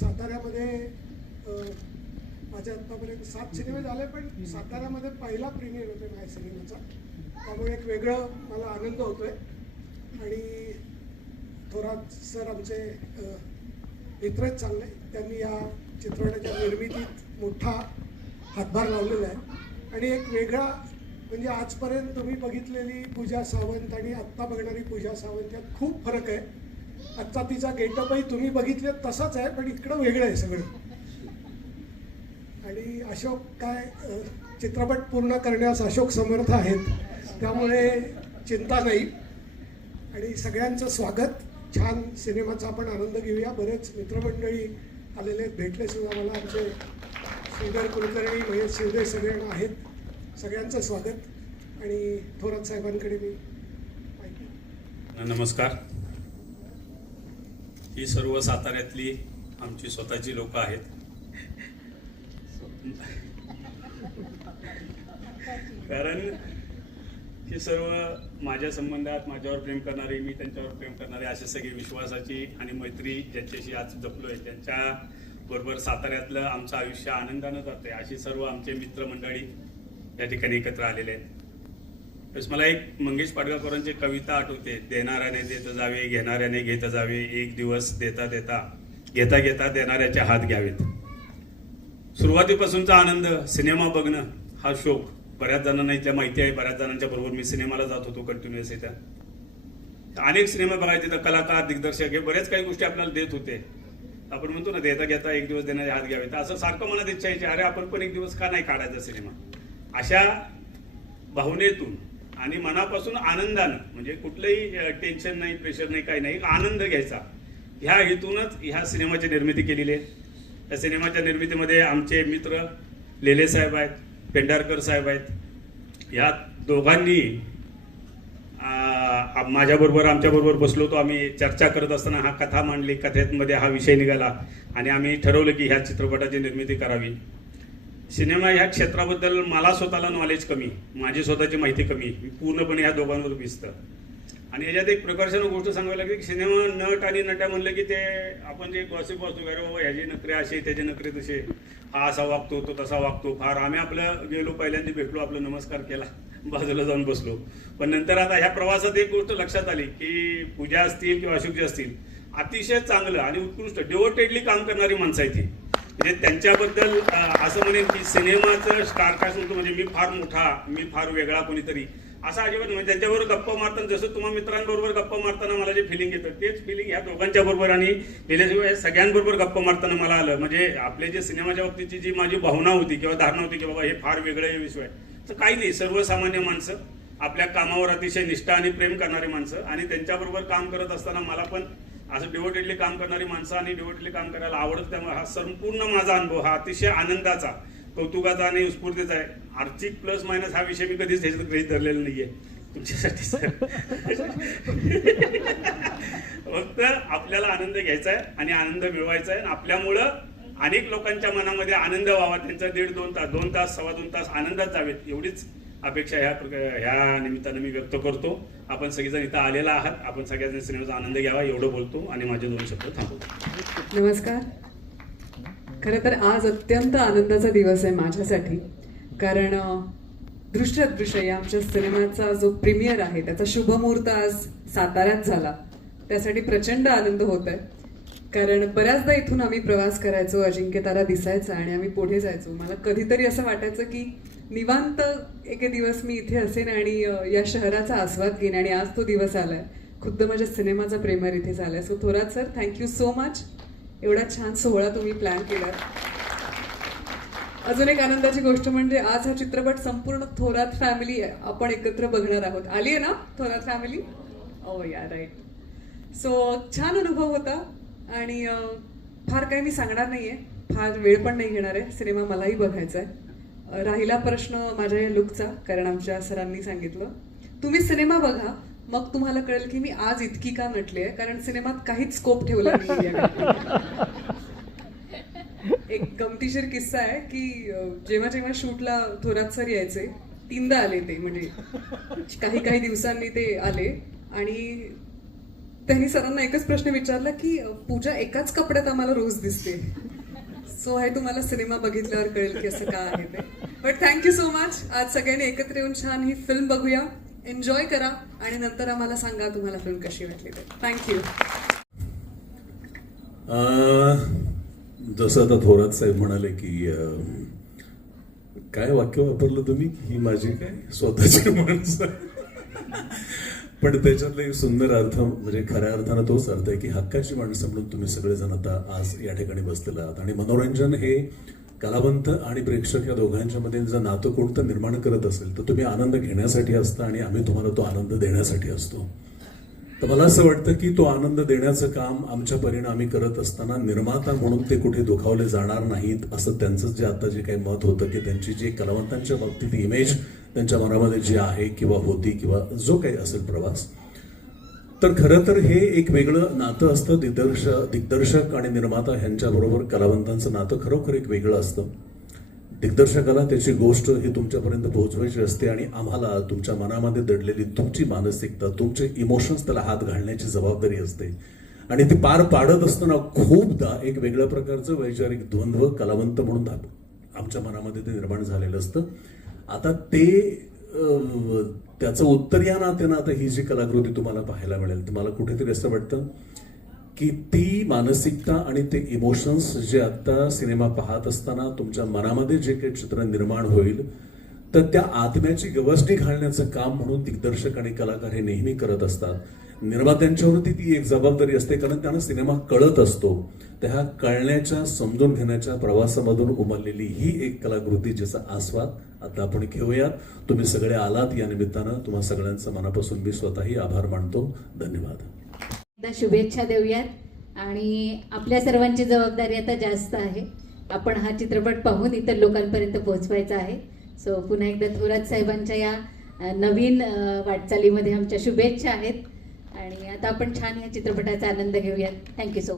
साताऱ्यामध्ये माझ्या आत्तापर्यंत 7 सिनेमे झाले, पण साताऱ्यामध्ये पहिला प्रीमियर होतो माझ्या सिनेमाचा, त्यामुळे एक वेगळं मला आनंद होतोय. आणि थोरात सर आमचे मित्र आहेत चांगले, त्यांनी या चित्रपटाच्या निर्मितीत मोठा हातभार लावलेला आहे. आणि एक वेगळा म्हणजे आजपर्यंत तुम्ही बघितलेली पूजा सावंत आणि आत्ता बघणारी पूजा सावंत यात खूप फरक आहे. आत्ता तिचा गेटअपही तुम्ही बघितले तसाच आहे, पण इकडं वेगळं आहे सगळं. आणि अशोक काय चित्रपट पूर्ण करण्यास अशोक समर्थ आहेत, त्यामुळे चिंता नाही. आणि सगळ्यांचं स्वागत. छान सिनेमाचा आपण आनंद घेऊया. बरेच मित्रमंडळी आलेले आहेत, भेटले सुद्धा मला. आमचे श्रीधर कुलकर्णी, महेश शिवदे सगळेजण आहेत. सगळ्यांचं स्वागत. आणि थोरात साहेबांकडे मी माहिती. नमस्कार. ही सर्व साताऱ्यातली आमची स्वतःची लोक आहेत. कारण ही सर्व माझ्या संबंधात माझ्यावर प्रेम करणारे, मी त्यांच्यावर प्रेम करणारे, असे सगळी विश्वासाची आणि मैत्री ज्यांच्याशी आज जपलोय, त्यांच्या बरोबर साताऱ्यातलं आमचं आयुष्य आनंदानं जाते. अशी सर्व आमचे मित्रमंडळी या ठिकाणी एकत्र आलेले आहेत. तसं मला एक मंगेश पाडगावकरांची कविता आठवते. देणाऱ्याने देत जावे, घेणाऱ्याने घेत जावे, एक दिवस देता देता घेता घेता देणाऱ्याचे हात घ्यावेत. सुरुवातीपासूनचा आनंद, सिनेमा बघणं हा शौक बऱ्याच जणांना इथल्या माहिती आहे. बऱ्याच जणांच्या बरोबर मी सिनेमाला जात होतो कंटिन्युअस. येत्या अनेक सिनेमा बघायचे, तर कलाकार, दिग्दर्शक हे बरेच काही गोष्टी आपल्याला देत होते. आपण म्हणतो ना, देता घेता एक दिवस देणारे हात घ्यावेत. असं सारखं मनात इच्छा यायची, अरे आपण पण एक दिवस का नाही काढायचा सिनेमा. अशा भावनेतून आणि मनापासून आनंदानं, म्हणजे कुठलंही टेन्शन नाही, प्रेशर नाही, काही नाही, आनंद घ्यायचा, ह्या हेतूनच ह्या सिनेमाची निर्मिती केलेली आहे. या सिनेमाच्या निर्मितीमध्ये आमचे मित्र लेले साहेब आहेत, पेंढारकर साहेब आहेत. या दोघांनी माझ्याबरोबर, आमच्याबरोबर बसलो होतो. आम्ही चर्चा करत असताना हा कथा मांडली, कथेमध्ये हा विषय निघाला आणि आम्ही ठरवलं की ह्या चित्रपटाची निर्मिती करावी. सिनेमा ह्या क्षेत्राबद्दल मला स्वतःला नॉलेज कमी, माझी स्वतःची माहिती कमी, मी पूर्णपणे ह्या दोघांवर भिजतं. आणि याच्यात एक प्रकर्षानं गोष्ट सांगायला लागली की सिनेमा नट आणि नट्या म्हणलं की ते आपण जे गॉसिप वाचतो, अरे बाबा ह्याचे नखरे असे, त्याचे नखरे तसे, हा असा वागतो, तो तसा वागतो. फार आम्ही आपलं गेलो, पहिल्यांदा भेटलो, आपलं नमस्कार केला, बाजूला जाऊन बसलो. पण नंतर आता ह्या प्रवासात एक गोष्ट लक्षात आली की पूजा असतील किंवा अशोकजी असतील, अतिशय चांगलं आणि उत्कृष्ट डिवोटेडली काम करणारी माणसं आहे ती. म्हणजे त्यांच्याबद्दल असं म्हणेन की सिनेमाचं स्टारकास्ट म्हणतो म्हणजे मी फार मोठा, मी फार वेगळा कोणीतरी, असं अजिबात म्हणजे त्यांच्याबरोबर गप्पा मारताना जसं तुम्हा मित्रांबरोबर गप्पा मारताना मला जे फिलिंग येतं, तेच फिलिंग ह्या दोघांच्या बरोबर आणि लिहिल्याशिवाय सगळ्यांबरोबर गप्पा मारताना मला आलं. म्हणजे आपले जे सिनेमाच्या बाबतीची जी माझी भावना होती किंवा धारणा होती की बाबा हे फार वेगळं विषय आहे, तर काही नाही. सर्वसामान्य माणसं, आपल्या कामावर अतिशय निष्ठा आणि प्रेम करणारी माणसं, आणि त्यांच्याबरोबर काम करत असताना मला पण असं डिवोटेडली काम करणारी माणसं आणि डिवोटेडली काम करायला आवडतं. त्यामुळे हा संपूर्ण माझा अनुभव हा अतिशय आनंदाचा, कौतुकाचा आणि उत्स्फूर्तीचा आहे. आर्थिक प्लस मायनस हा विषय मी कधीच त्याच्यात गृहीत धरलेला नाहीये तुमच्यासाठी सर. फक्त आपल्याला आनंद घ्यायचा आहे आणि आनंद मिळवायचा आहे. आपल्यामुळं अनेक लोकांच्या मनामध्ये आनंद व्हावा, त्यांचा 1.5-2 तास, 2 तास, 2.25 तास आनंदात जावेत, एवढीच अपेक्षा ह्या निमित्तानं मी व्यक्त करतो. आपण सगळेजण इथं आलेला आहात, आपण सगळ्यांनी सिनेमाचा आनंद घ्यावा एवढं बोलतो आणि माझे 2 शब्द थांबवतो. नमस्कार. खरं तर आज अत्यंत आनंदाचा दिवस आहे माझ्यासाठी, कारण दृश्य या आमच्या सिनेमाचा जो प्रीमियर आहे त्याचा शुभमुहूर्त आज साताऱ्यात झाला. त्यासाठी प्रचंड आनंद होत आहे, कारण बऱ्याचदा इथून आम्ही प्रवास करायचो, अजिंक्यतारा दिसायचा आणि आम्ही पुढे जायचो. मला कधीतरी असं वाटायचं की निवांत एके दिवस मी इथे असेन आणि या शहराचा आस्वाद घेईन, आणि आज तो दिवस आलाय. खुद्द माझ्या सिनेमाचा प्रीमियर इथे झालाय. So Thorat sir, thank you so much. एवढा छान सोहळा तुम्ही प्लॅन केला. अजून एक आनंदाची गोष्ट म्हणजे आज हा चित्रपट संपूर्ण थोरात फॅमिली आपण एकत्र बघणार आहोत. आली आहे ना थोरात फॅमिली? ओ या राईट. सो छान अनुभव होता आणि फार काही मी सांगणार नाहीये, फार वेळ पण नाही घेणार आहे. सिनेमा मलाही बघायचा आहे. राहिला प्रश्न माझ्या या लुकचा, कारण आमच्या सरांनी सांगितलं तुम्ही सिनेमा बघा, मग तुम्हाला कळेल की मी आज इतकी का नटले आहे, कारण सिनेमात काहीच स्कोप ठेवला नाही. एक गमतीशीर किस्सा आहे की जेव्हा जेव्हा शूटला थोरात सर यायचे, 3दा आले ते, म्हणजे काही दिवसांनी ते आले आणि त्यांनी सरांना एकच प्रश्न विचारला की पूजा एकाच कपड्यात आम्हाला रोज दिसते. सो हे तुम्हाला सिनेमा बघितल्यावर कळेल की असं का आहे ते. But thank you so much. आज सगळ्यांनी एकत्र येऊन छान ही फिल्म बघूया, एन्जॉय करा आणि नंतर आम्हाला सांगा तुम्हाला फिल्म कशी वाटली ते. थँक्यू. जसं आता थोरात साहेब म्हणाले की काय वाक्य वापरलं तुम्ही, ही माझी काय स्वतःची माणसं. पण त्याच्यातला एक सुंदर अर्थ म्हणजे खऱ्या अर्थानं तोच अर्थ आहे की हक्काची माणसं म्हणून तुम्ही सगळेजण आता आज या ठिकाणी बसलेले आहात. आणि मनोरंजन हे कलावंत आणि प्रेक्षक या दोघांच्या मध्ये जर नातं कोणतं निर्माण करत असेल तर तुम्ही आनंद घेण्यासाठी असता आणि आम्ही तुम्हाला तो आनंद देण्यासाठी असतो. तर मला असं वाटतं की तो आनंद देण्याचं काम आमच्या परीने आम्ही करत असताना निर्माता म्हणून ते कुठे दुखावले जाणार नाहीत असं त्यांचं जे आता जे काही मत होतं की त्यांची जी कलावंतांच्या बाबतीत इमेज त्यांच्या मनामध्ये जी आहे किंवा होती किंवा जो काही असेल प्रवास, तर खरं तर हे एक वेगळं नातं असतं. दिग्दर्शक आणि निर्माता ह्यांच्याबरोबर कलावंतांचं नातं खरोखर एक वेगळं असतं. दिग्दर्शकाला त्याची गोष्ट ही तुमच्यापर्यंत पोहोचवायची असते आणि आम्हाला तुमच्या मनामध्ये दडलेली तुमची मानसिकता, तुमचे इमोशन्स त्याला हात घालण्याची जबाबदारी असते. आणि ती पार पाडत असताना खूपदा एक वेगळ्या प्रकारचं वैचारिक द्वंद्व कलावंत म्हणून आमच्या मनामध्ये ते निर्माण झालेलं असतं. आता ते त्याचं उत्तर या नात्यानं आता ही जी कलाकृती तुम्हाला पाहायला मिळेल तर मला कुठेतरी असं वाटतं की ती मानसिकता आणि ते इमोशन्स जे आता सिनेमा पाहत असताना तुमच्या मनामध्ये जे काही चित्र निर्माण होईल तर त्या आत्म्याची गवसणी घालण्याचं काम म्हणून दिग्दर्शक आणि कलाकार हे नेहमी करत असतात. निर्मात्यांच्यावरती ती एक जबाबदारी असते कारण त्यांना सिनेमा कळत असतो. त्या कळण्याच्या समजून घेण्याच्या प्रवासामधून उमललेली ही एक कलाकृती ज्याचा आस्वाद आता आपण घेऊयात. तुम्ही सगळे आलात या निमित्तानं तुम्हा सगळ्यांचं मनापासून मी स्वतःही आभार मानतो. धन्यवाद. एकदा शुभेच्छा देऊयात आणि आपल्या सर्वांची जबाबदारी आता जास्त आहे. आपण हा चित्रपट पाहून इतर लोकांपर्यंत पोहोचवायचा आहे. सो पुन्हा एकदा थोरात साहेबांच्या या नवीन वाटचालीमध्ये आमच्या शुभेच्छा आहेत आणि आता आपण छान या चित्रपटाचा आनंद घेऊयात. Thank you so much.